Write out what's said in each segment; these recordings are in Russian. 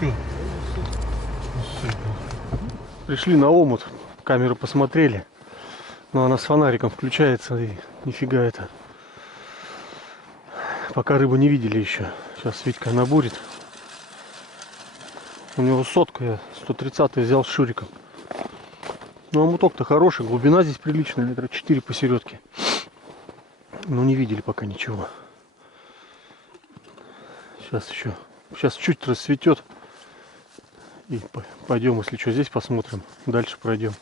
Че? Пришли на омут, камеру посмотрели, но она с фонариком включается и нифига это. Пока рыбу не видели еще. Сейчас Витька набурит. У него сотка, я 130 взял с шуриком. Ну, омуток-то хороший, глубина здесь приличная, метра 4 посередке. Но не видели пока ничего. Сейчас еще. Сейчас чуть рассветет. И пойдем, если что, здесь посмотрим. Дальше пройдем.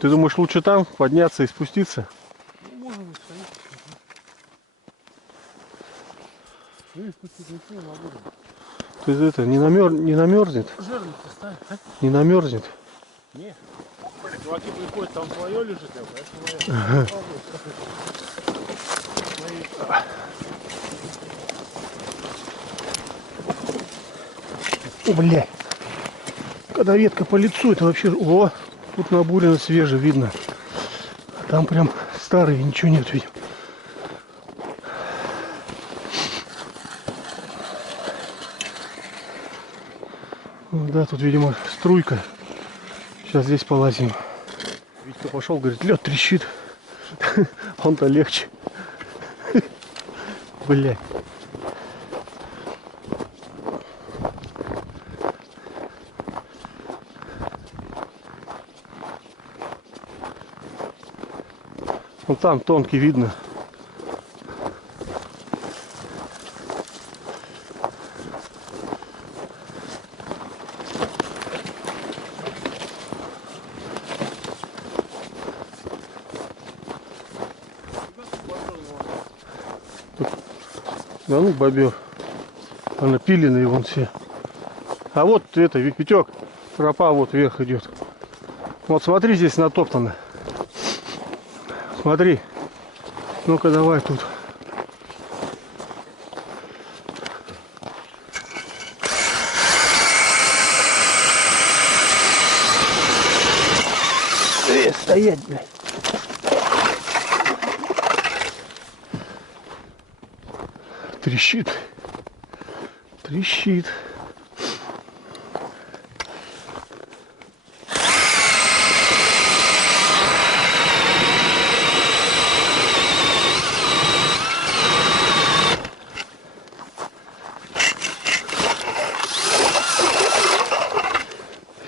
Ты думаешь, лучше там подняться и спуститься? Ну, можно быть, стоит. То есть это не намерзнет? Жирный поставь, а? Не намерзнет? Не. Чуваки приходят, там свое лежит, поэтому я попробую. О, бля. Когда ветка по лицу, это вообще... О, тут набурено свеже, видно. А там прям старый, ничего нет, видим. Да, тут, видимо, струйка. Сейчас здесь полазим. Витька пошел, говорит, лед трещит. Он-то легче. Бля. Вон там тонкий видно. Да ну, бобер. Напиленные вон все. А вот это, Витек, тропа вот вверх идет. Вот смотри, здесь натоптано. Смотри. Ну-ка давай тут. Стоять, блядь. Трещит. Трещит.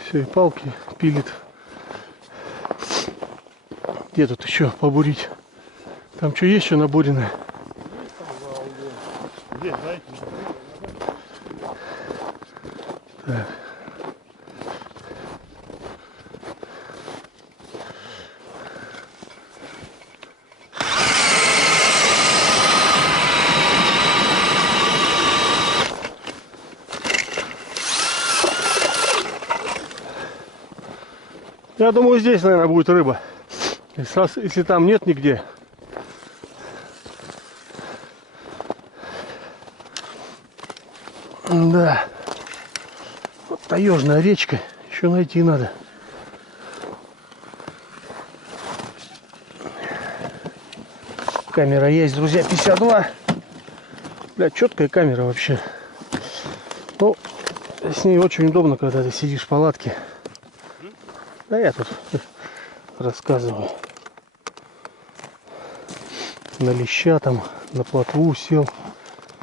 Все, и палки пилит. Где тут еще побурить? Там что есть еще набуренное? Так. Я думаю, здесь, наверное, будет рыба. Если там нет нигде. Да. Вот таежная речка. Еще найти надо. Камера есть, друзья, 52. Бля, четкая камера вообще. Ну, с ней очень удобно, когда ты сидишь в палатке. Да я тут рассказываю. На леща там, на плотву сел,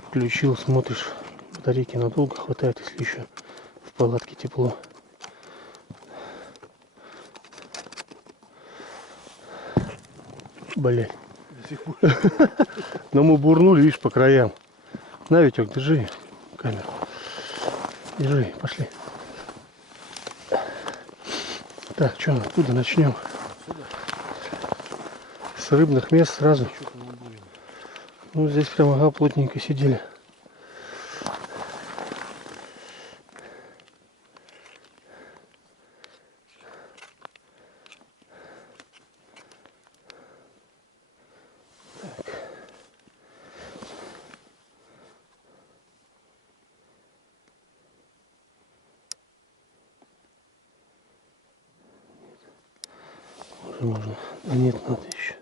включил, смотришь. Батарейки надолго хватает, если еще в палатке тепло. Блять. Но мы бурнули, видишь, по краям. На, Витек, держи камеру. Держи, пошли. Так, что, откуда начнем? С рыбных мест сразу. Ну, здесь прямо ага, плотненько сидели. Можно. А нет, надо еще.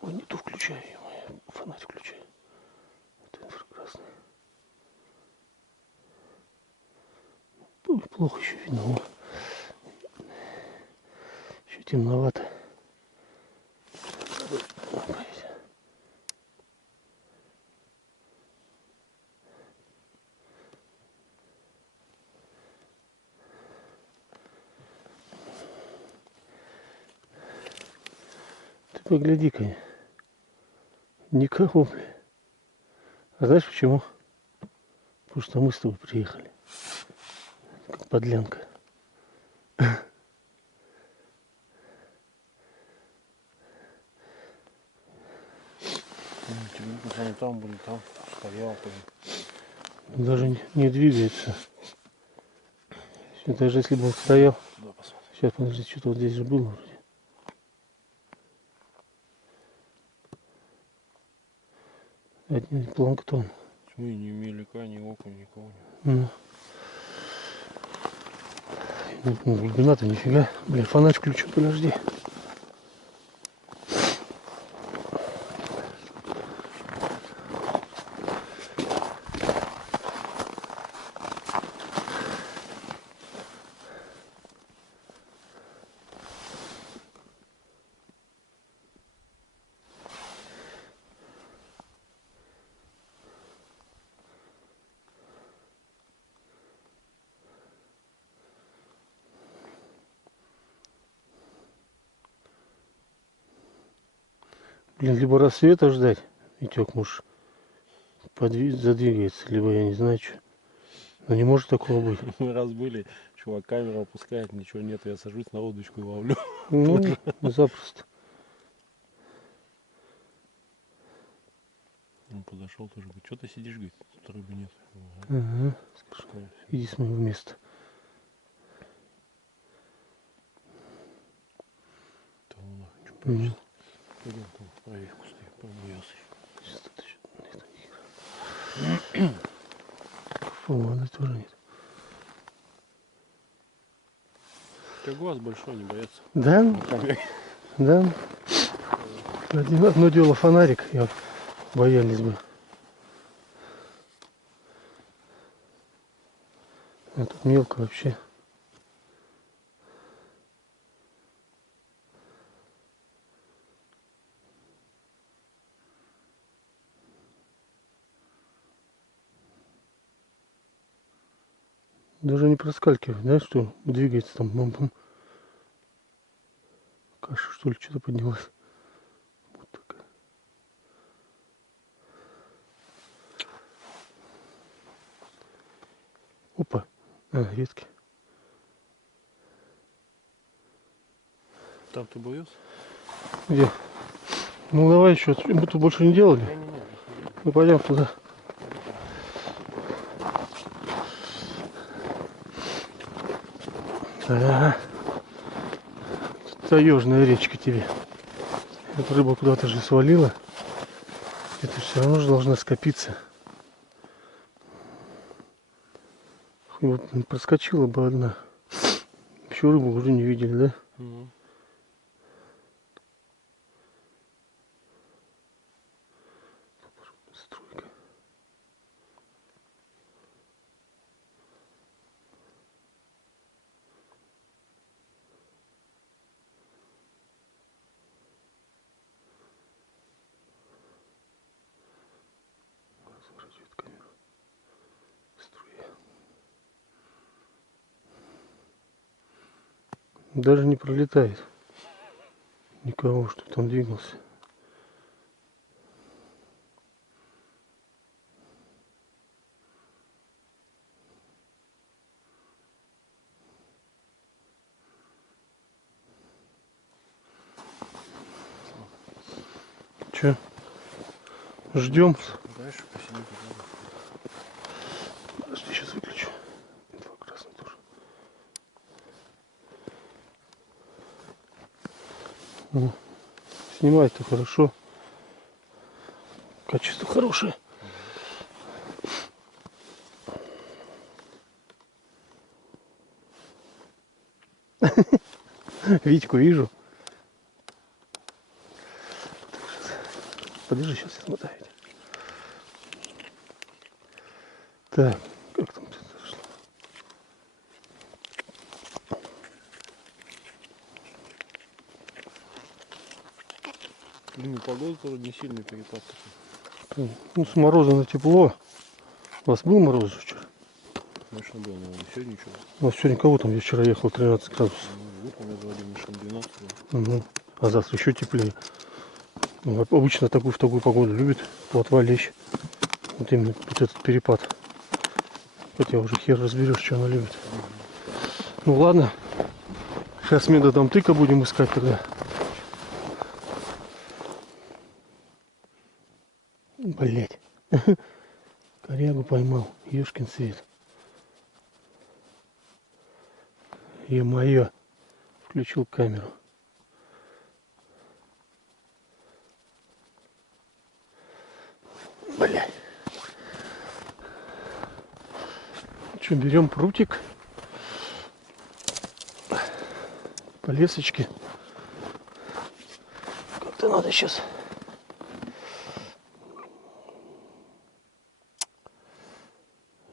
Ой, не ту включаю, фонарь включаю. Это инфракрасный. неплохо еще видно. О. Еще темновато. Ты погляди-ка. Никого, бля. А знаешь почему? Потому что мы с тобой приехали. Как подлянка. Они там были, там стоял. Даже не двигается. Даже если бы он стоял. Туда посмотри. Сейчас, подожди, что-то вот здесь же было вроде. Один планктон. Мы не имели ни окон, никого нет. Ну, глубина-то нифига. Бля, фонарь включу, подожди. Блин, либо рассвета ждать, Витек, может, задвигается, либо я не знаю, что. Но не может такого быть. Мы раз были, чувак камеру опускает, ничего нет, я сажусь на удочку и ловлю. Ну, запросто. Он подошел тоже, говорит, что ты сидишь, говорит, тут рыбы нет. Ага. Скажи, Иди с моего места. да ну нахуй, что Мгм. прячется. Пойдем там правее в кусты, промоёсы. Сейчас тут еще это не игра. Воды тоже нет. У тебя глаз большой, не боятся. Да? Да. Одно дело фонарик, я боялись бы. А тут мелко вообще. Даже не проскальзывает, знаешь, что двигается там. Бам-бам. Каша, что ли, что-то поднялась. Вот такая. Опа. А, редкий. Там ты боялся? Где? Ну давай еще, мы тут больше не делали. Не-не-не. Мы пойдем туда. Ага. Таежная речка тебе. Эта рыба куда-то же свалила. Это все равно же должна скопиться. И вот проскочила бы одна. Еще рыбу уже не видели, да? Угу. Струйка. Разворачивает камеру. Струя. Даже не пролетает. Никого, что там двигался. Че? Ждем. Дальше посидим. Подожди, сейчас выключу. Два красных тоже. О, снимает-то хорошо. Качество хорошее. Витьку вижу. Подержи, сейчас я смотаю. Так, как там это зашло? Блин, погода тоже не сильный перепад такой. Ну, с мороза на тепло. У вас был мороз вчера? Конечно, было, но сегодня ничего. У нас сегодня кого там, я вчера ехал 13 градусов. Ну, утром я заводил машину 12 было. Угу. А завтра еще теплее. Ну, обычно в такую погоду любит плотва лечь. Вот именно вот этот перепад. Хотя уже хер разберешь, что она любит. Ну ладно. Сейчас методом тыка будем искать тогда. Блять. Корягу поймал. Ёшкин свет. Е-мое. Включил камеру. Блять. Что, берем прутик. По лесочке. Как-то надо сейчас.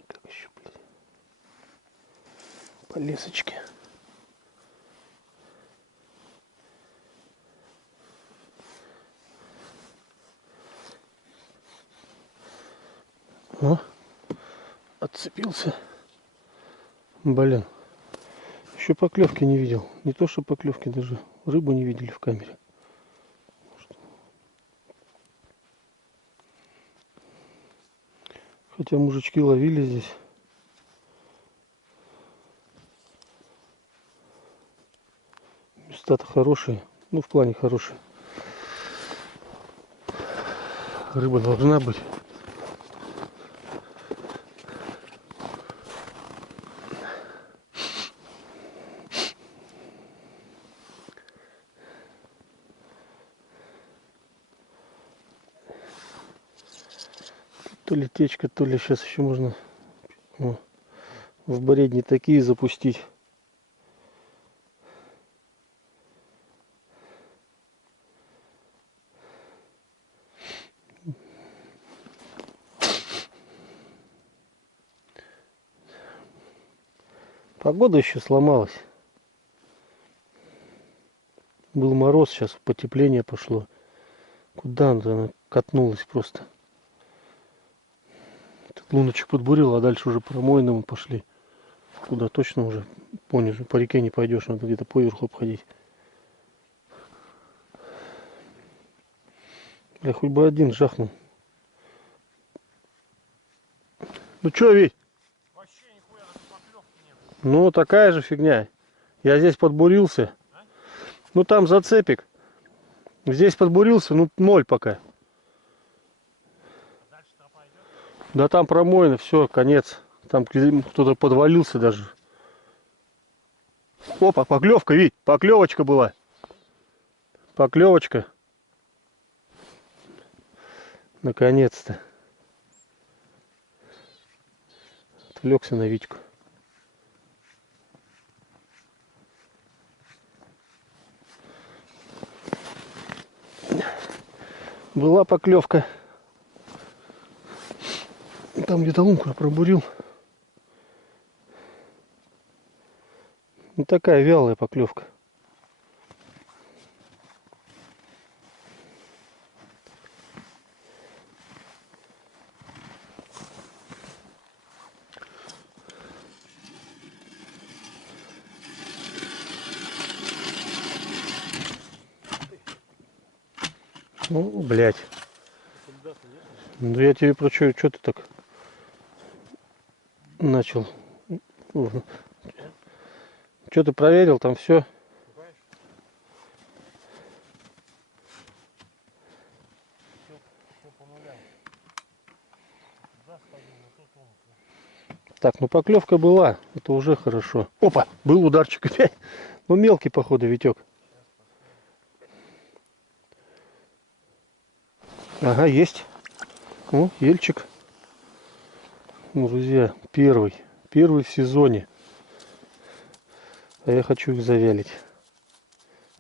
Как еще, блядь? По лесочке. О, отцепился. Блин. Еще поклевки не видел. Не то, что поклевки, даже рыбу не видели в камере. Хотя мужички ловили здесь. Места-то хорошие. Ну, в плане хорошие. Рыба должна быть. То ли течка, то ли сейчас еще можно в бредни такие запустить. Погода еще сломалась. Был мороз, сейчас потепление пошло. Куда она катнулась просто. Тут луночек подбурил, а дальше уже промоины мы пошли. Куда точно уже понизу. По реке не пойдешь, надо где-то поверху обходить. Бля, хоть бы один жахнул. Ну чё, Вить? Вообще нихуя даже поклевки нет. Ну такая же фигня. Я здесь подбурился. А? Ну там зацепик. Здесь подбурился, ну 0 пока. Дальше тропа идет. Да там промоина, все, конец. Там кто-то подвалился даже. Опа, поклевка, Вить, поклевочка была. Поклевочка. Наконец-то. Отвлекся на Витьку. Была поклевка. Там где-то лунку я пробурил. Не такая вялая поклевка. Ну, блядь. Ну я тебе про что ты так начал? Что ты проверил, там все? Так, ну поклевка была, это уже хорошо. Опа, был ударчик опять. Ну мелкий, походу, Витек. Ага, есть. О, ельчик. Друзья, первый в сезоне. А я хочу их завялить.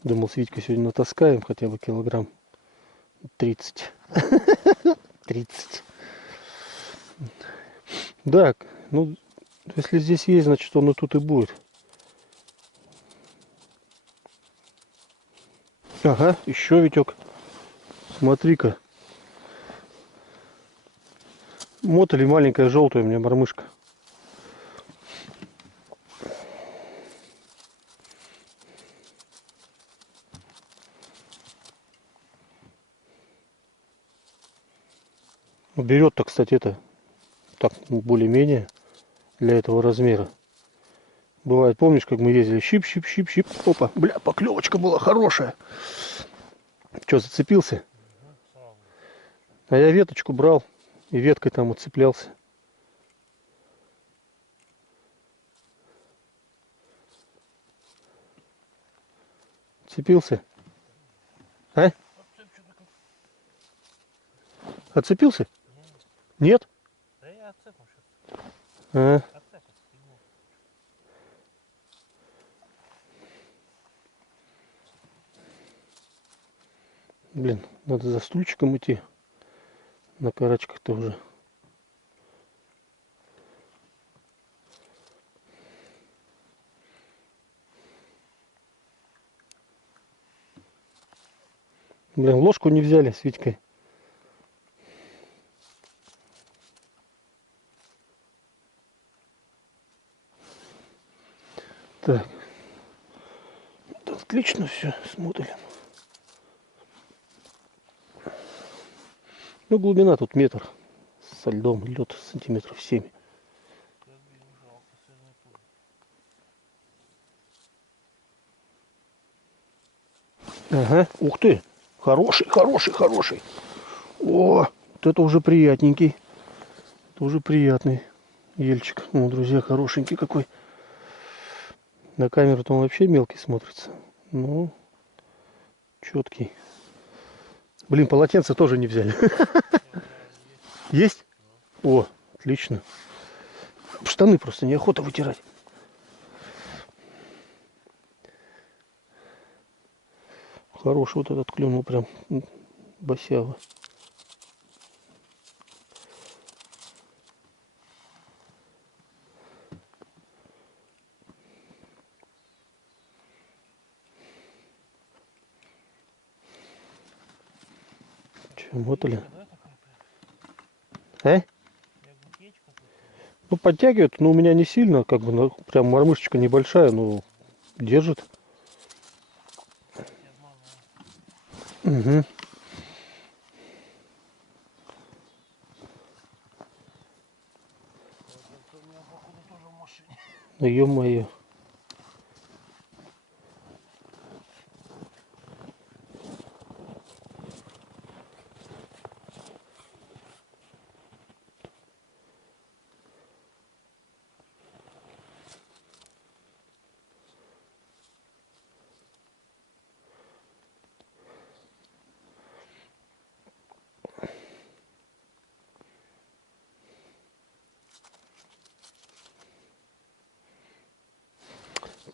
Думал, с Витькой сегодня натаскаем хотя бы килограмм 30. 30. Да, ну, если здесь есть, значит, он и тут и будет. Ага, еще Витек. Смотри-ка. Мотали маленькая желтая у меня мормышка. Берет-то, кстати, это так более-менее для этого размера. Бывает, помнишь, как мы ездили, щип-щип-щип-щип, опа, бля, поклевочка была хорошая. Че, зацепился? А я веточку брал и веткой там уцеплялся. Цепился? А? Отцепился? Нет? Да я отцепил сейчас. А. Блин, надо за стульчиком идти. На карачках-то уже. Блин, ложку не взяли с Витькой. Так. Отлично все смотрим. Ну, глубина тут метр. Со льдом лед сантиметров 7. Ага, ух ты. Хороший, хороший, хороший. О, вот это уже приятненький. Это уже приятный ельчик. Ну, друзья, хорошенький какой. На камеру-то он вообще мелкий смотрится. Ну, четкий. Блин, полотенце тоже не взяли. Есть? О, отлично. Штаны просто неохота вытирать. Хороший вот этот клюнул прям босяво. Че, мотали? А? Ну, подтягивает, но у меня не сильно, как бы, прям мормышечка небольшая, но держит. Угу. Ну, ё-моё.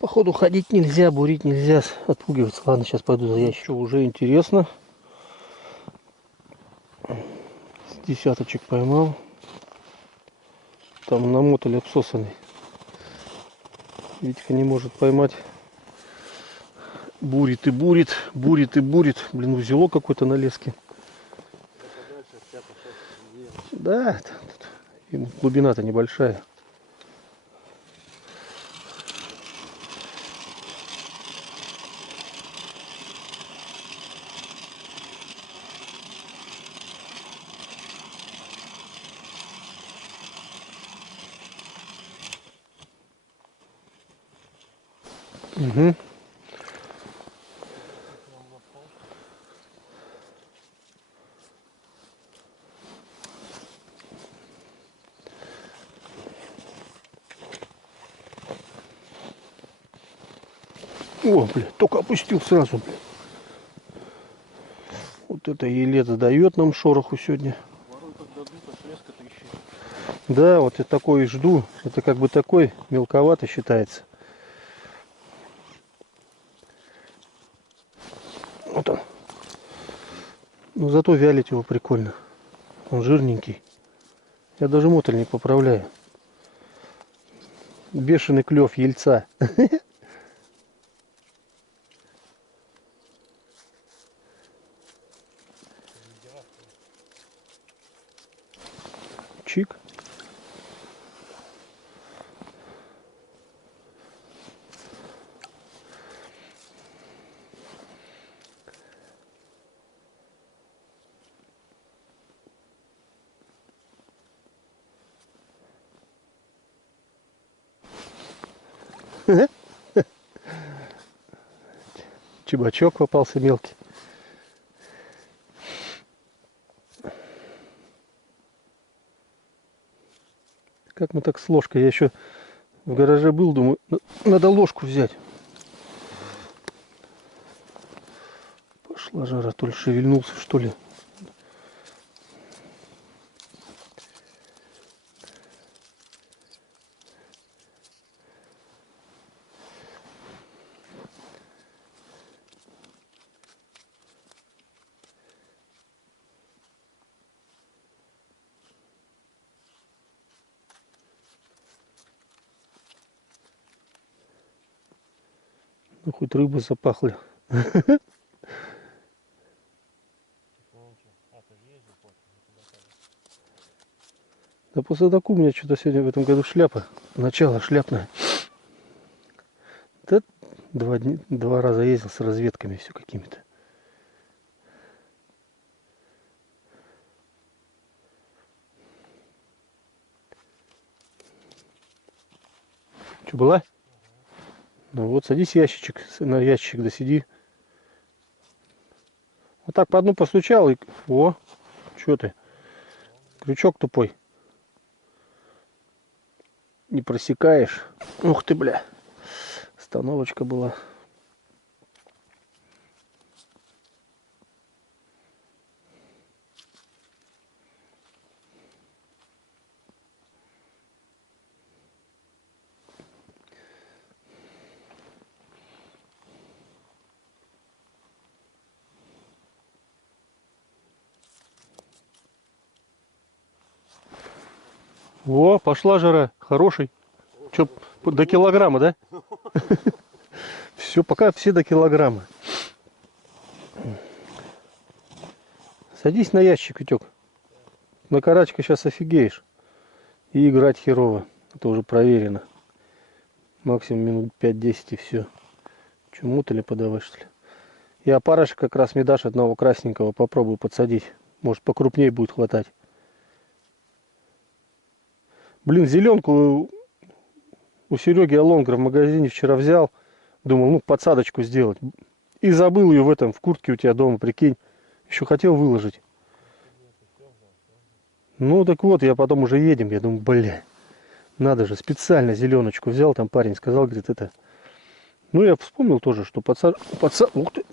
Походу ходить нельзя, бурить нельзя, отпугиваться. Ладно, сейчас пойду за ящик. Что, уже интересно. С десяточек поймал. Там намотали обсосанный. Витька не может поймать. Бурит и бурит, бурит и бурит. Блин, узелок какой-то на леске. Да, тут глубина-то небольшая. Угу. О, блядь, только опустил сразу, блядь. Вот это елец дает нам шороху сегодня. Да, вот я такой и жду. Это как бы такой мелковато считается. Вот он. Но зато вялить его прикольно. Он жирненький. Я даже мотыль поправляю. Бешеный клев ельца. Чик. Чебачок попался мелкий. Как мы так с ложкой? Я еще в гараже был, думаю, надо ложку взять. Пошла жара, то ли шевельнулся, что ли. Ну, хоть рыбы запахли. Да по Судаку у меня что-то сегодня в этом году шляпа. Начало шляпное. Да 2 раза ездил с разведками все какими-то. Что, была? Ну вот, садись ящичек, на ящичек досиди. Вот так по одну постучал и... О, что ты? Крючок тупой. Не просекаешь. Ух ты, бля. Остановочка была. Во, пошла жара. Хороший. Че, до килограмма, да? Все, пока все до килограмма. Садись на ящик, Витек. На карачка сейчас офигеешь. И играть херово. Это уже проверено. Максимум минут 5-10 и все. Чему-то ли подавать, что ли? Я опарыша как раз мне дашь одного красненького. Попробую подсадить. Может, покрупнее будет хватать. Блин, зеленку у Сереги Алонгра в магазине вчера взял. Думал, ну, подсадочку сделать. И забыл ее в куртке у тебя дома, прикинь. Еще хотел выложить. Ну, так вот, я потом уже едем. Я думаю, бля, надо же, специально зеленочку взял. Там парень сказал, говорит, это... Ну, я вспомнил тоже, что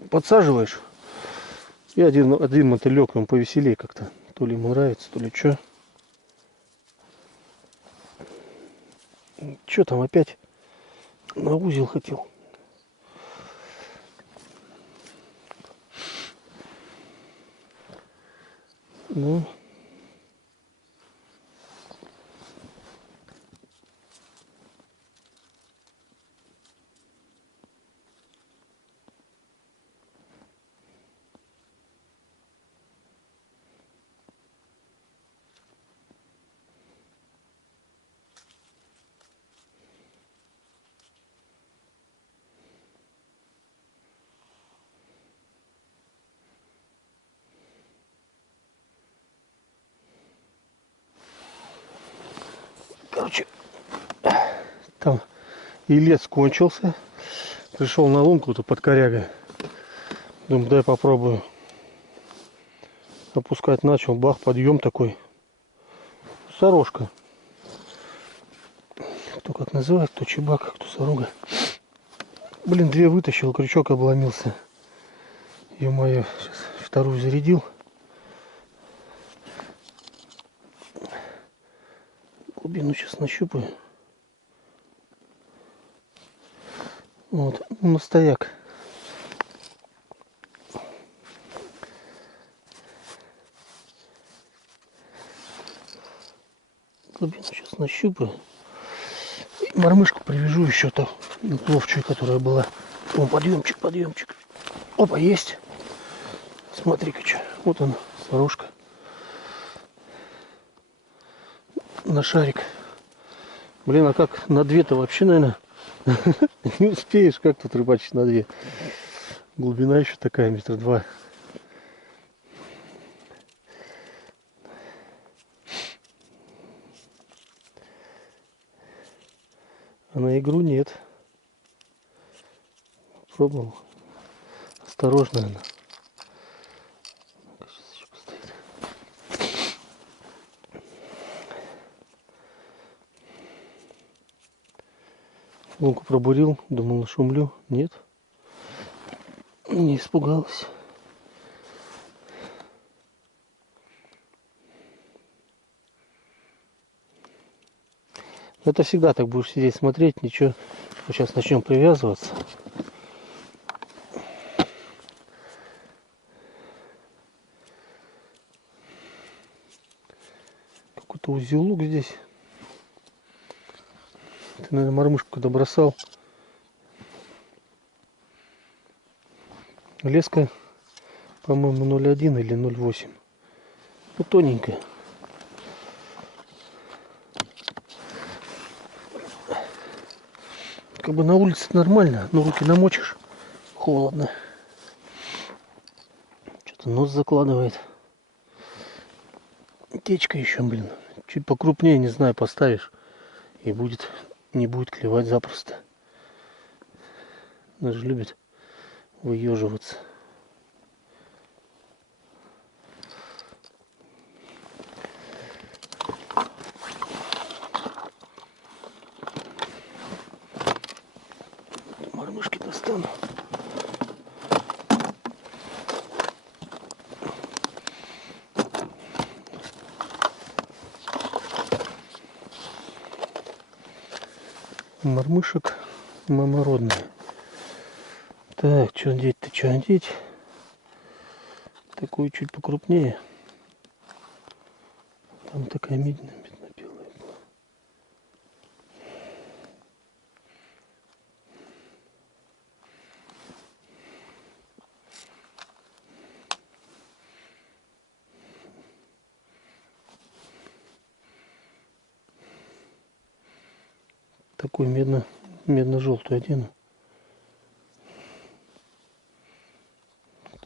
подсаживаешь. И один мотылек, он повеселее как-то. То ли ему нравится, то ли что. Что там опять на узел хотел? Ну. Короче, там и лес кончился. Пришел на лунку-то под корягой. Думаю, дай попробую. Опускать начал. Бах, подъем такой. Сорожка. Кто как называет, кто чебак, кто сорога. Блин, 2 вытащил, крючок обломился. Ё-моё, сейчас вторую зарядил. Глубину сейчас нащупаю. Вот, на стояк. Глубину сейчас нащупаю. И мормышку привяжу еще-то. Ловчую, которая была. О, подъемчик, подъемчик. Опа, есть. Смотри-ка, что. Вот он, сорожка. на шарик. Блин, а как на 2-то вообще, наверное, не успеешь. Как тут рыбачить на 2? Глубина еще такая, 1,2 метра. А на игру нет. Пробовал. Осторожно она. Сейчас еще постоит. Лунку пробурил, думал, нашумлю. Нет. Не испугалась. Это всегда так будешь сидеть смотреть, ничего. Вот сейчас начнем привязываться. Какой-то узелок здесь. Ты, наверное, мормышку когда бросал. Леска, по-моему, 0,1 или 0,8. Ну, тоненькая. Как бы на улице нормально, но руки намочишь. Холодно. Что-то нос закладывает. Течка еще, блин. Чуть покрупнее, не знаю, поставишь. И будет, не будет клевать запросто. Даже любит выеживаться. Мормышки достану. Мормышек мамородные. Так, что одеть-то, что одеть? Такую чуть покрупнее. Там такая медная, белая. Такую медно-желтую одену.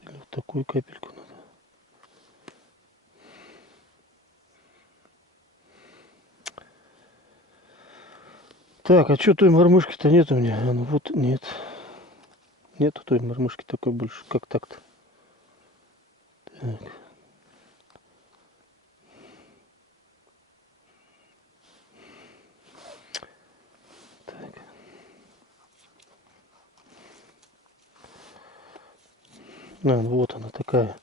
Или вот такую капельку надо. Так, а что той мормышки-то нет у меня? А ну вот нет. Нету той мормышки такой больше. Как так-то? Так. Так. А, вот она такая.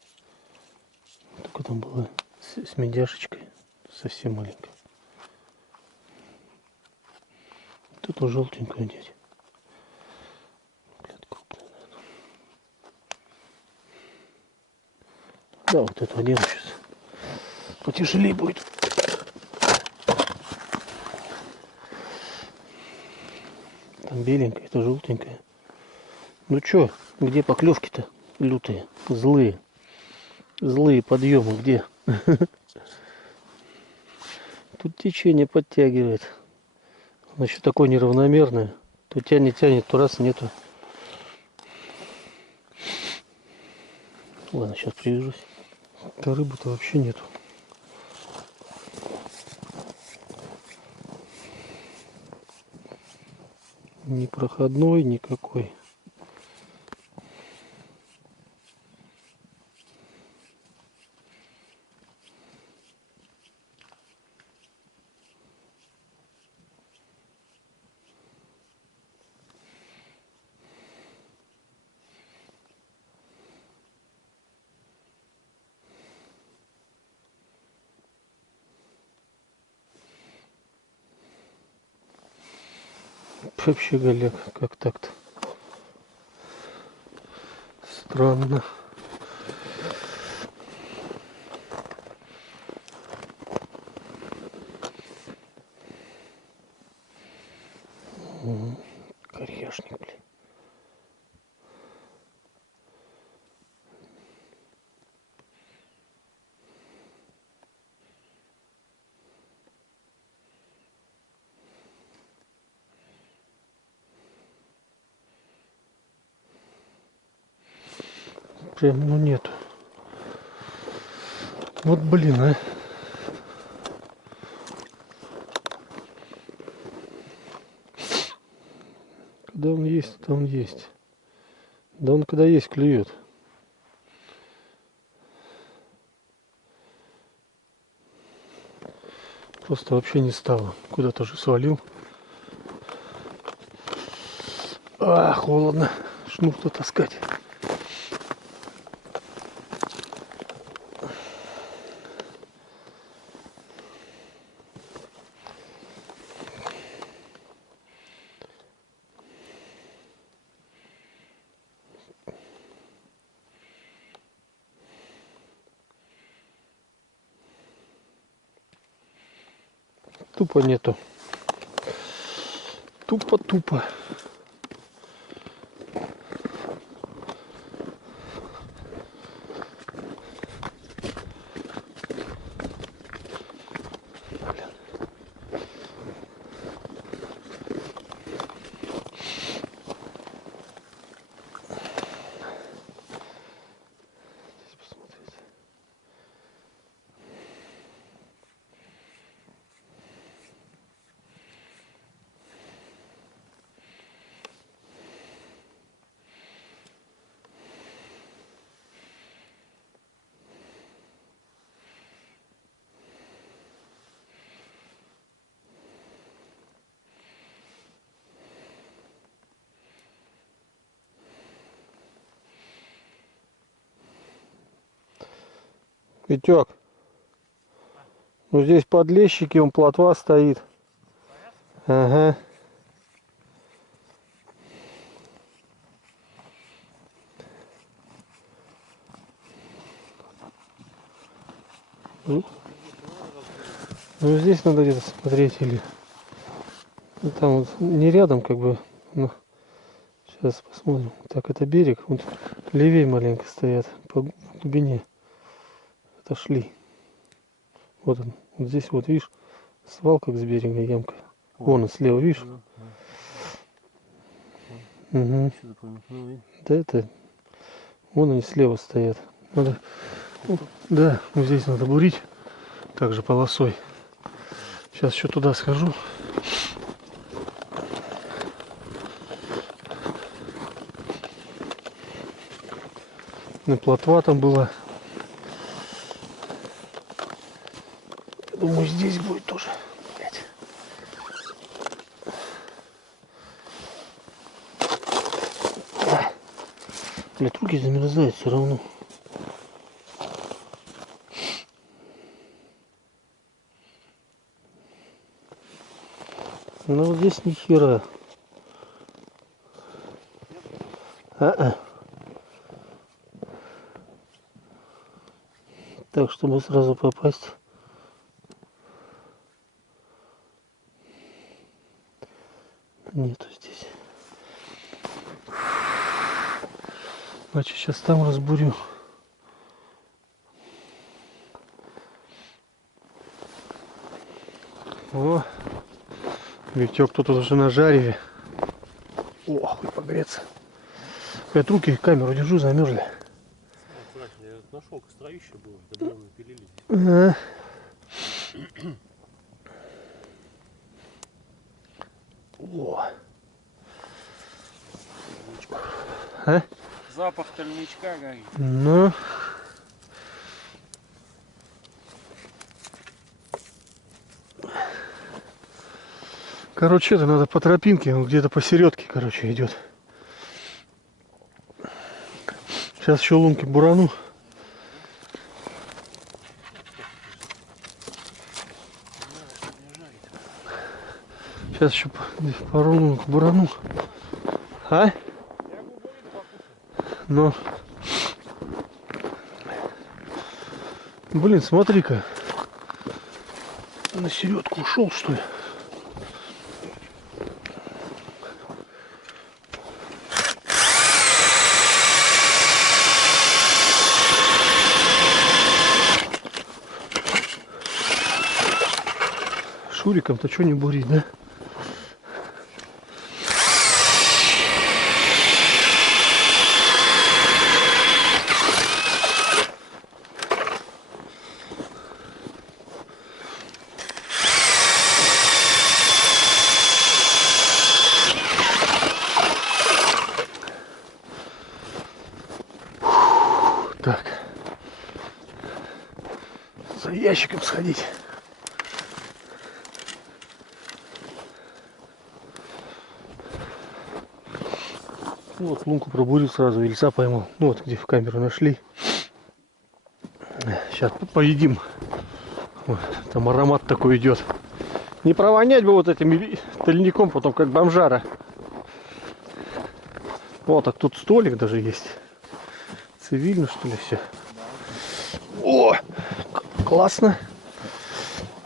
Только там была с медяшечкой. Совсем маленькая. Тут он желтенькую одеть. Крупная. Да, вот эту одену сейчас. Потяжелее будет. Там беленькая, это желтенькая. Ну чё, где поклевки-то лютые, злые? Злые подъемы где? Тут течение подтягивает. Оно еще такое неравномерное. То тянет, то раз нету. Ладно, сейчас привяжусь. Да рыбы-то вообще нету. Ни проходной, никакой. Вообще голяк, как так-то? Странно. Коряшник, блин. прям, ну нету. Вот блин, а. Когда он есть, то он есть. Да он когда есть, клюет. Просто вообще не стало. Куда-то же свалил. А, холодно. Шнур-то таскать. Тупо нету. Тупо. Здесь посмотреть. Витек, ну здесь подлещики, он плотва стоит. Ага. Ну здесь надо где-то смотреть или ну, там вот не рядом как бы. Ну, сейчас посмотрим. Так, это берег. Вот левее маленько стоят по глубине. Отошли. Вот он. Вот здесь вот видишь свалка с берега, ямка. Вон он слева, видишь? Угу. Да это. Вон они слева стоят. Надо. Да, вот здесь надо бурить. Также полосой. Сейчас еще туда схожу. Ну, плотва там была. Думаю, здесь будет тоже. Блять. Блять, руки замерзают все равно. Ну вот здесь ни хера. Так, чтобы сразу попасть. Нету здесь. Значит, сейчас там разбурю. О, Витек, кто тут уже на жаре. О, хоть погреться. Я руки камеру держу, замерзли. Я нашел костровище было, когда мы пилили. О. А? Запах тальничка горит. Ну. Короче, это надо по тропинке, он где-то посередке, короче, идет. Сейчас еще лунки бурану. Сейчас еще пару лунок бурану. А? Но. Блин, смотри-ка. На середку ушел, что ли? Шуриком-то что не бурить, да? за ящиком сходить. Ну, вот лунку пробурил сразу, ильца поймал. Ну вот где в камеру нашли. Сейчас поедим. Ой, там аромат такой идет. Не провонять бы вот этим тальником потом, как бомжара. Вот, так тут столик даже есть. Цивильно, что ли, все. О, классно.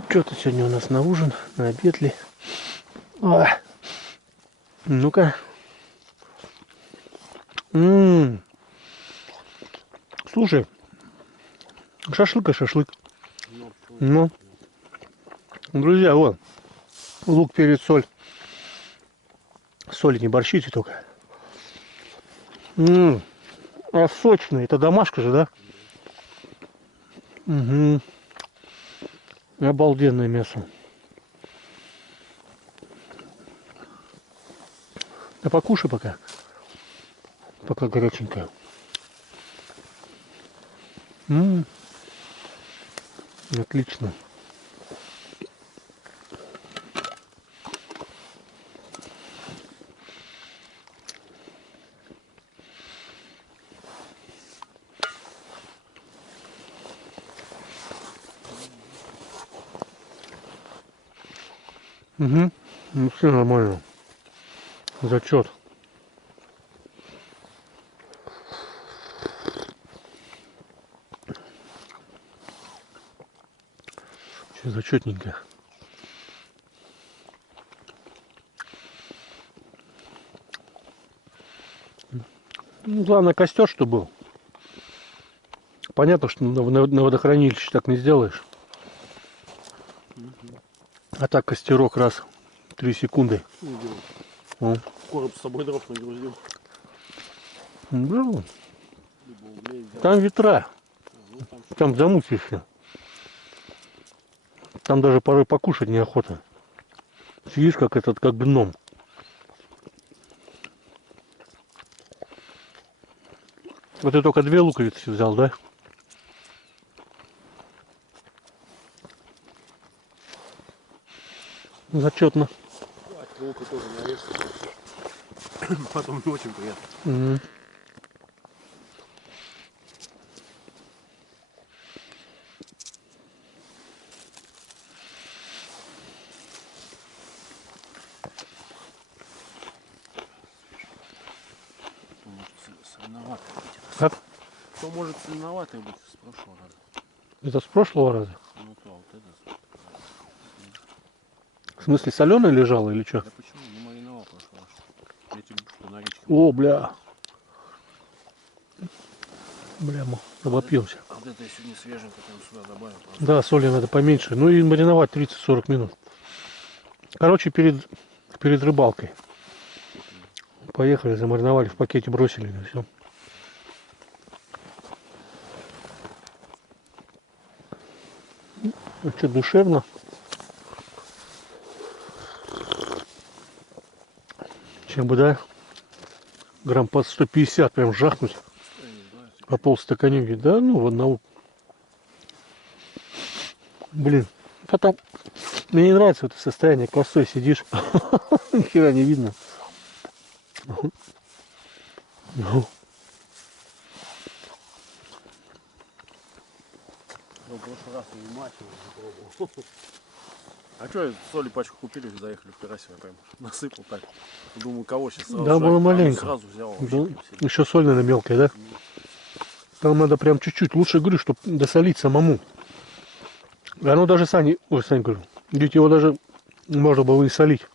Что-то сегодня у нас на ужин, на обед ли. Ну-ка. Слушай, шашлык и шашлык. Ну, друзья, вот. Лук, перец, соль. Соли не борщите только. А сочный. Это домашка же, да? Угу. Обалденное мясо. Да покушай пока. Пока горяченькое. Отлично. Угу. Ну все нормально. Зачет. Все зачетненько. Ну, главное, костер, что был. Понятно, что на водохранилище так не сделаешь. А так костерок раз 3 секунды. Короб с собой дров нагрузил. Да. Там ветра. Там замутишься. Там даже порой покушать неохота. Сидишь как гном. Вот ты только 2 луковицы взял, да? Зачетно. Лука тоже нарезка. Потом не очень приятно. Соленоватый быть. Как? Что может соленоватый быть с прошлого раза? Это с прошлого раза? Ну то, вот это. В смысле, соленое лежало или что? Да почему не мариновал в прошлый раз? Этим, что на речке. О, бля. Бля, обопился. А вот это я сегодня свеженько там сюда добавил. Да, соли надо поменьше. Ну и мариновать 30-40 минут. Короче, перед рыбалкой. Поехали, замариновали, в пакете бросили, и все. Ну что, душевно. Чем бы, да, грамм под 150 прям жахнуть. По полстаканюги. Да, ну, в одного. Блин, потом мне не нравится это состояние, косой сидишь, ни хера не видно. В прошлый раз внимательно попробовал. А что, соли пачку купили, заехали в Карасево, прям насыпал так. Думаю, кого сейчас сразу. Да, было маленько. Сразу взял. Да. Еще соль, наверное, мелкая, да? Там надо прям чуть-чуть. Лучше, говорю, чтобы досолить самому. Оно даже Сань, говорю, ведь его даже можно было и солить.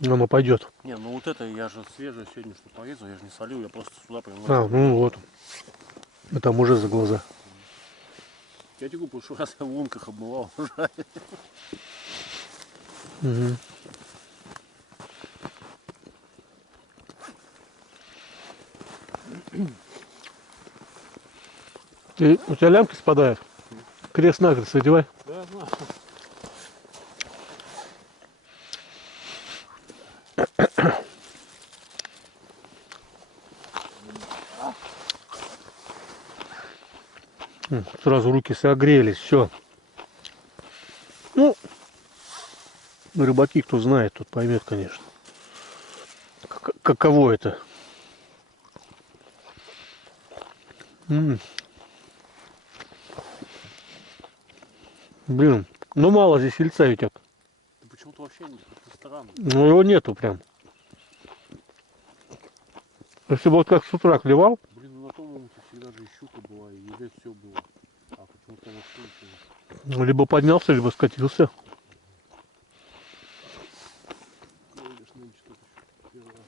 Оно пойдет. Не, ну вот это я же свежее сегодня что порезал, я же не солил, я просто сюда прям. А, ну вот. А там уже за глаза. Я тебе говорю, что раз я в лунках обмывал. Угу. У тебя лямки спадают? Крест-накрест одевай. Да, знаю. Сразу руки согрелись, все. Ну, рыбаки, кто знает, тот поймет, конечно. Каково это. Блин, ну мало здесь сельца ведь. Да почему-то вообще нет, это странно. Ну его нету прям. Если бы вот как с утра клевал. Блин, ну на том омуте всегда же и щука была, и еле все было. А почему-то на что Ну, либо поднялся, либо скатился. ну, видишь, нынче тут еще первый раз.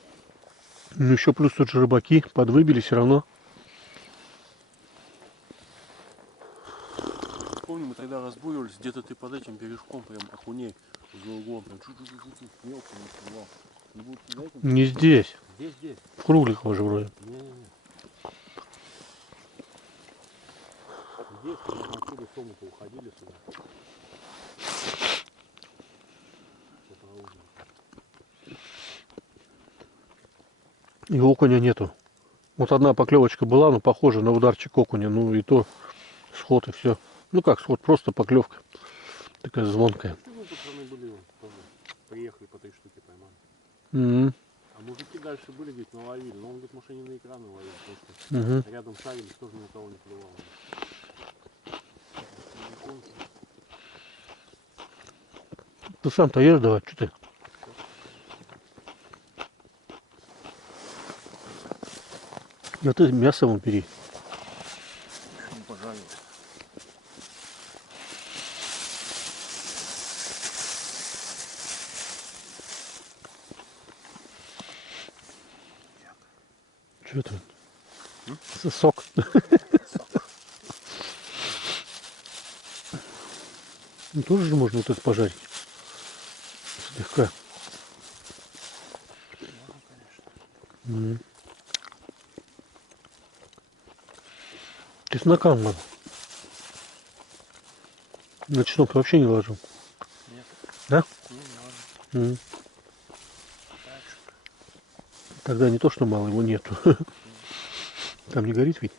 Ну еще плюс тут же рыбаки подвыбили все равно. Помню, мы тогда разбуривались, где-то ты под этим бережком прям окуней за углом, прям чуть-чуть мелко не снимал. Не будет за этим? Не здесь. Здесь. В Кругликово же вроде. Не-не-не. Здесь мы отсюда с омута уходили сюда. Что-то оружие. И окуня нету. Вот одна поклевочка была, но похожа на ударчик окуня. Ну и то сход и все. Ну как сход, просто поклевка. Такая звонкая. Ну, пацаны были, тоже приехали по 3 штуки поймали. Угу. А мужики дальше были, говорит, наловили. Но он, говорит, может, они на экраны ловили, потому Угу. что рядом шарились, тоже ни на кого не клевало. Ты сам-то ешь давай, что ты? А ты мясо вон бери. Не пожарил. Что это? Сок. Ну, тоже же можно вот это пожарить. Слегка. Мгм. Чеснокам надо. На чеснок ты вообще не ложил. Нет. Да? Не надо. Мгм. Так. Тогда не то, что мало, его нету. Там не горит ведь?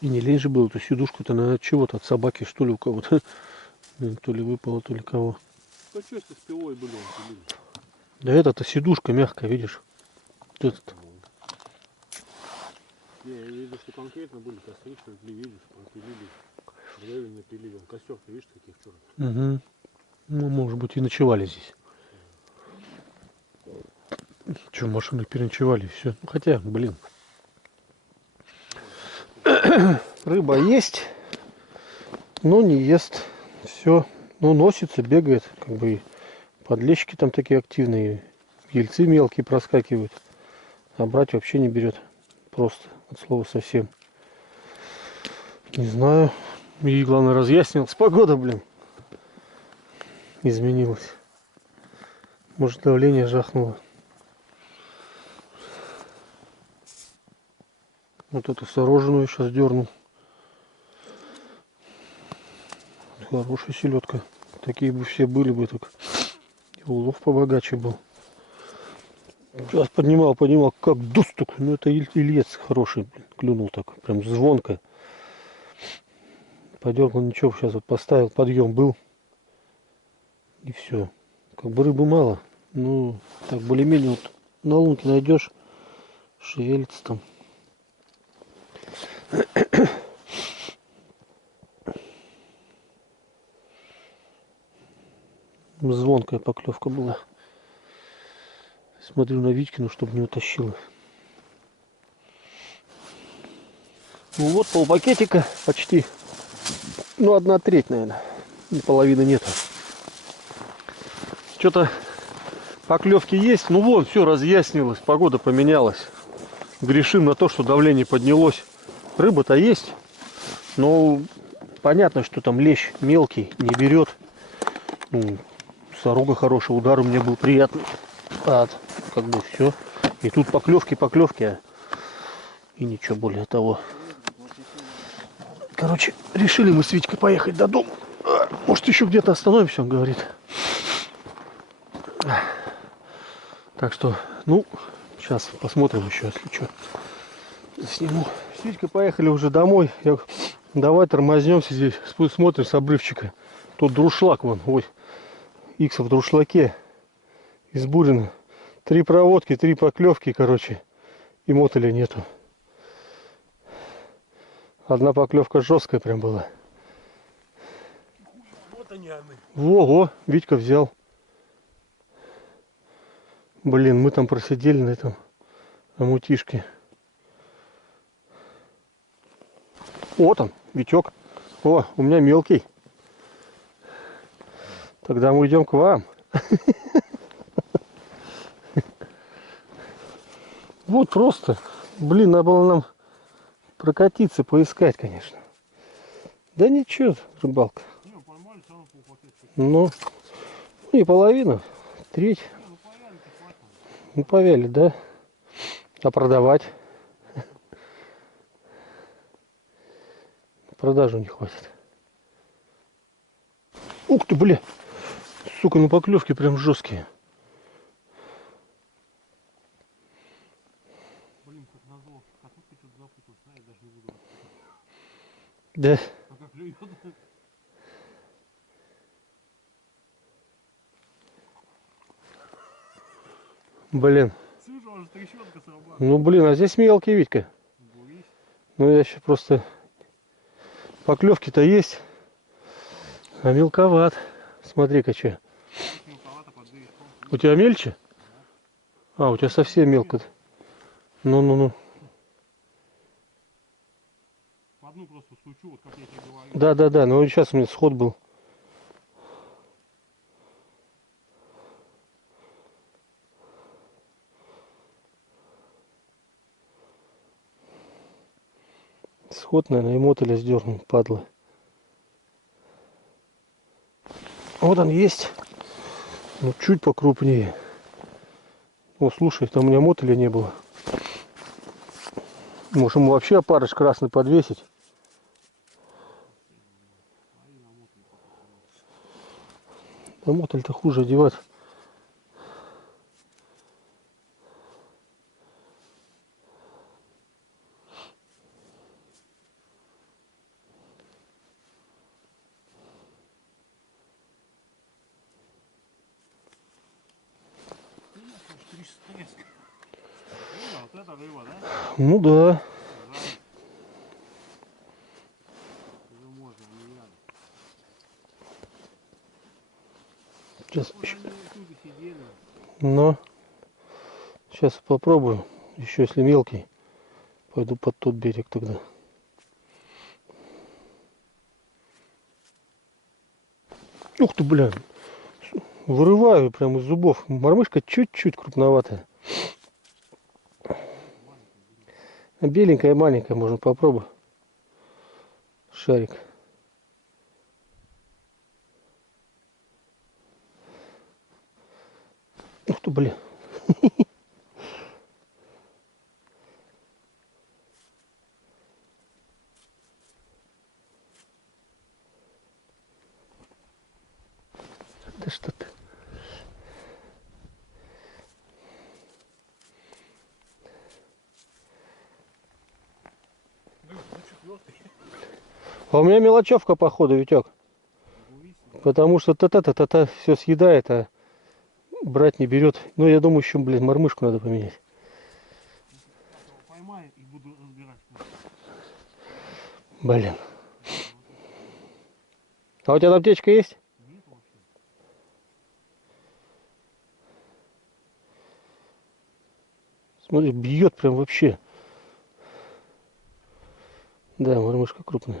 И не лень же было эту сидушку-то на чего-то от собаки, что ли, у кого-то. То ли выпало, то ли кого. Да что, если с пилой были, он пилил. Да это-то сидушка мягкая, видишь? Вот этот. Не, я вижу, что конкретно были костры, что ли, видишь, пропилили. Древень напилили. Он костер-то, видишь, каких черных. Угу. Ну, может быть, и ночевали здесь. Че, машины переночевали, все. Ну, хотя, блин. Рыба есть, но не ест. Все. Ну, носится, бегает. Как бы и подлещики там такие активные. Ельцы мелкие проскакивают. А брать вообще не берет. Просто от слова совсем. Не знаю. И главное разъяснилось. Погода, блин. Изменилась. Может, давление жахнуло. Вот эту сороженную сейчас дернул. Хорошая селедка. Такие бы все были бы, так и улов побогаче был. Сейчас поднимал, как дус такой. Ну это ильец хороший, блин, клюнул так, прям звонко. Подергал, ничего, сейчас вот поставил, подъем был. И все. Как бы рыбы мало. Ну, так более-менее вот на лунке найдешь, шевелится там. Звонкая поклевка была. Смотрю на Витькину, чтобы не утащила. Ну вот полпакетика почти. Ну 1/3, наверное. И половины нету. Что-то поклевки есть. Ну вон, все разъяснилось. Погода поменялась. Грешим на то, что давление поднялось. Рыба-то есть. Но понятно, что там лещ мелкий, не берет. Ну, сорога хороший, удар у меня был приятный. Как бы все. И тут поклевки. И ничего более того. Короче, решили мы с Витькой поехать до дома. Может, еще где-то остановимся, он говорит. Так что, ну, сейчас посмотрим еще, если что. Сниму. С Витькой поехали уже домой. Я говорю, давай тормознемся здесь. Смотрим с обрывчика. Тут друшлак вон. Ой, Икса в друшлаке. Из Бурина. 3 проводки, 3 поклевки, короче. И мотыля нету. Одна поклевка жесткая прям была. Вот они. Во, Витька взял. Блин, мы там просидели на этом омутишке. Вот он, Витек. О, у меня мелкий. Тогда мы идем к вам. Вот просто. Блин, надо было нам прокатиться, поискать, конечно. Да ничего, рыбалка. Ну, не половина, треть. Ну, повяли, да? А продавать? Продажу не хватит. Ух ты, бля! Сука, ну поклевки прям жесткие. Блин, как назло, катушка что-то запуталась, я даже не буду. Да. А как клюет? Блин. Слушай, уже трещотка срабатывает. Ну блин, а здесь мелкий, Витька. Бурись. Ну я еще просто... Поклевки-то есть. А мелковат. Смотри-ка, что. Мелковато под бережком. У тебя мельче? А, у тебя совсем мелко. Ну. Одну просто сучу, вот как я тебе говорю. Да. Ну сейчас у меня сход был. Сход, наверное, и мотыля сдернул, падла. Вот он есть. Ну, чуть покрупнее. О, слушай, там у меня мотыля не было. Может, ему вообще опарыш красный подвесить? Да мотыль-то хуже одевать. Вот это рыба, да? Ну да. Уже можно, не надо. Сейчас. Вот они тут и сидели. Но. Сейчас попробую. Еще если мелкий. Пойду под тот берег тогда. Ух ты, бля. Вырываю прямо из зубов. Мормышка чуть-чуть крупноватая. Беленькая, маленькая, можно попробовать. Шарик. Ух ты, бля. Да что ты. А у меня мелочевка, походу, Витек. Потому что та-та-та-та-та все съедает, а брать не берет. Ну, я думаю, еще, блин, мормышку надо поменять. Поймаю и буду разбирать. Блин. А у тебя там аптечка есть? Нет вообще. Смотри, бьет прям вообще. Да, мормышка крупная.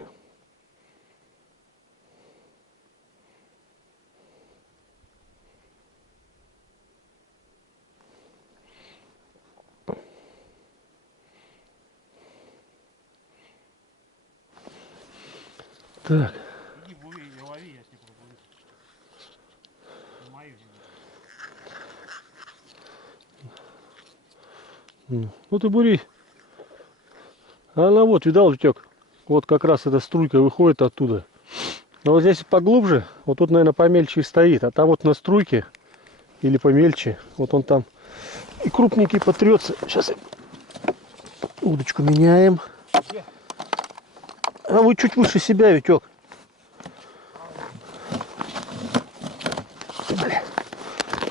Так. Иди бури и лови, я тебе пробую. На мою землю. Ну ты бури. А она вот, видал, Витек? Вот как раз эта струйка выходит оттуда. Но вот здесь поглубже, вот тут, наверное, помельче и стоит. А там вот на струйке или помельче, вот он там и крупненький потрется. Сейчас удочку меняем. А вы чуть выше себя, Витек.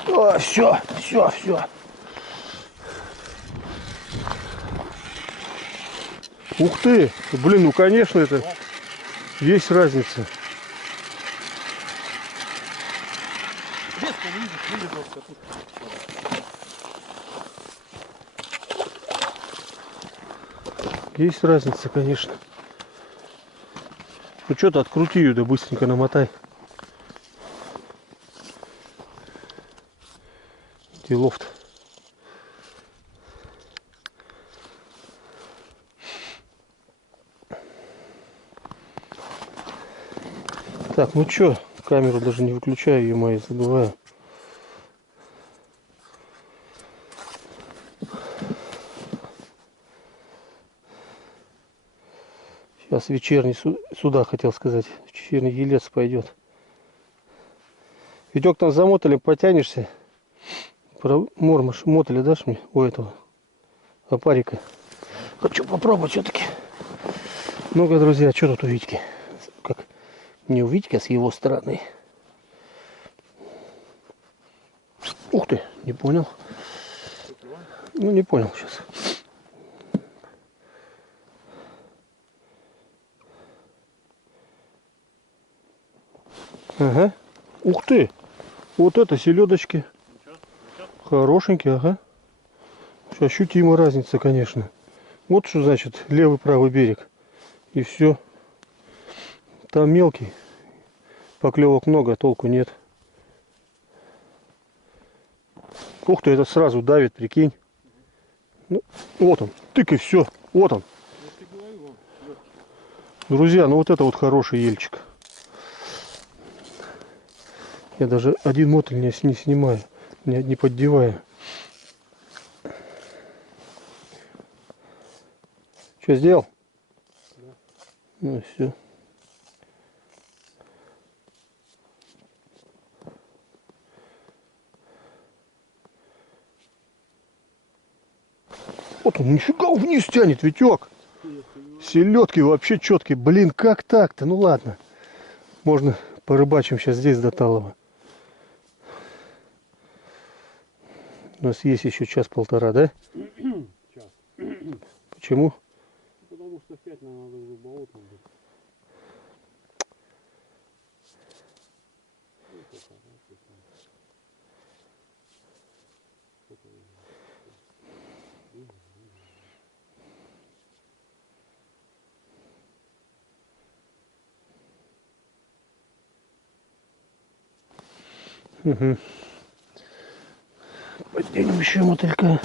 О, все, все, все. Ух ты! Блин, ну конечно, это есть разница. Есть разница, конечно. Ну что-то открути ее, да быстренько намотай. Делов-то. Так, ну что, камеру даже не выключаю, ее мои забываю. Сейчас вечерний сюда хотел сказать. Вечерний елец пойдет. Витек, там за мотолем потянешься. Мормыш, мотоля дашь мне у этого опарика? Хочу попробовать все-таки. Ну-ка, друзья, что тут у Витьки? Как не у Витьки, а с его стороны. Ух ты, не понял. Ну, не понял сейчас. Ага. Ух ты. Вот это селедочки. Хорошенькие, ага. Ощутима разница, конечно. Вот что значит левый правый берег. И все. Там мелкий. Поклевок много, толку нет. Ух ты, это сразу давит, прикинь. Ну, вот он. Тык и все. Вот он. Друзья, ну вот это вот хороший ельчик. Я даже один мотыль не снимаю. Не поддеваю. Что сделал? Да. Ну все. Вот он, нифига вниз тянет, Витек. Селедки вообще четкие. Блин, как так-то? Ну ладно. Можно порыбачим сейчас здесь до Талова. У нас есть еще час-полтора, да? Час. Почему? Потому что в 5 надо уже болотом быть. Угу. Поднимем еще мотылька.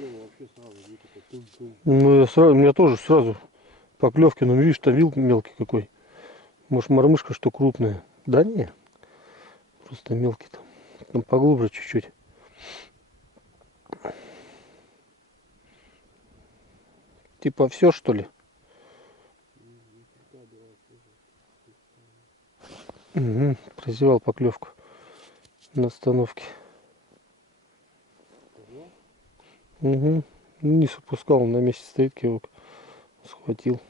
Вообще сразу видите, как тун-тун. Ну, у меня тоже сразу поклевки. Ну, видишь, там вил мелкий какой. Может, мормышка что крупная. Да не. Просто мелкий там. Там поглубже чуть-чуть. Типа все, что ли? Угу. Прозевал поклевку на остановке. Угу. Вниз опускал, он на месте стоит, кивок. Схватил.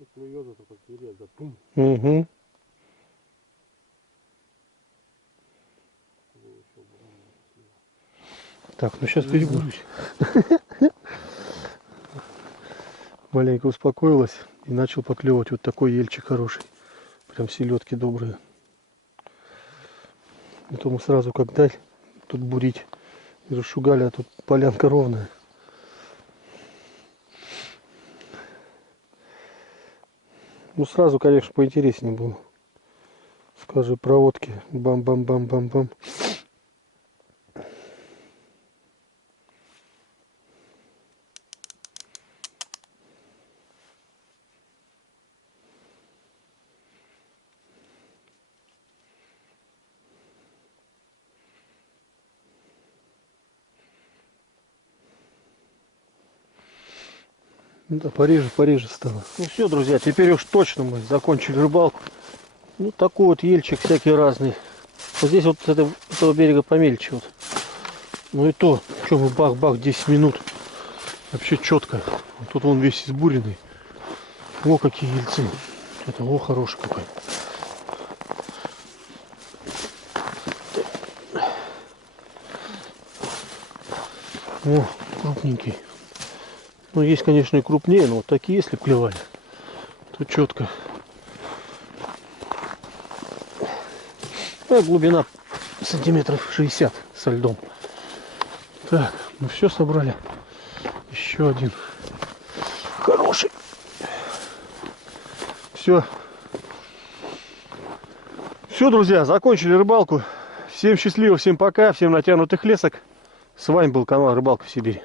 И клюет это как елец, да пум. Угу. Так, ну сейчас перегрузись. Маленько успокоилась и начал поклевывать вот такой ельчик хороший. Прям селедки добрые. Это мы сразу как дали тут бурить и расшугали, а тут полянка ровная. Ну сразу, конечно, поинтереснее было. Скажи, проводки. Бам-бам-бам-бам-бам. Да, пореже стало. Ну все, друзья, теперь уж точно мы закончили рыбалку. Ну такой вот ельчик всякий разный. Вот здесь вот с этого берега помельче вот. Ну и то, что мы бах-бах 10 минут. Вообще четко. Вот тут он весь избуренный. О, какие ельцы. Это о, хороший какой. О, крупненький. Ну, есть, конечно, и крупнее, но вот такие, если клевали, то четко. А глубина сантиметров 60 со льдом. Так, ну все, собрали. Еще один. Хороший. Все. Все, друзья, закончили рыбалку. Всем счастливо, всем пока, всем натянутых лесок. С вами был канал Рыбалка в Сибири.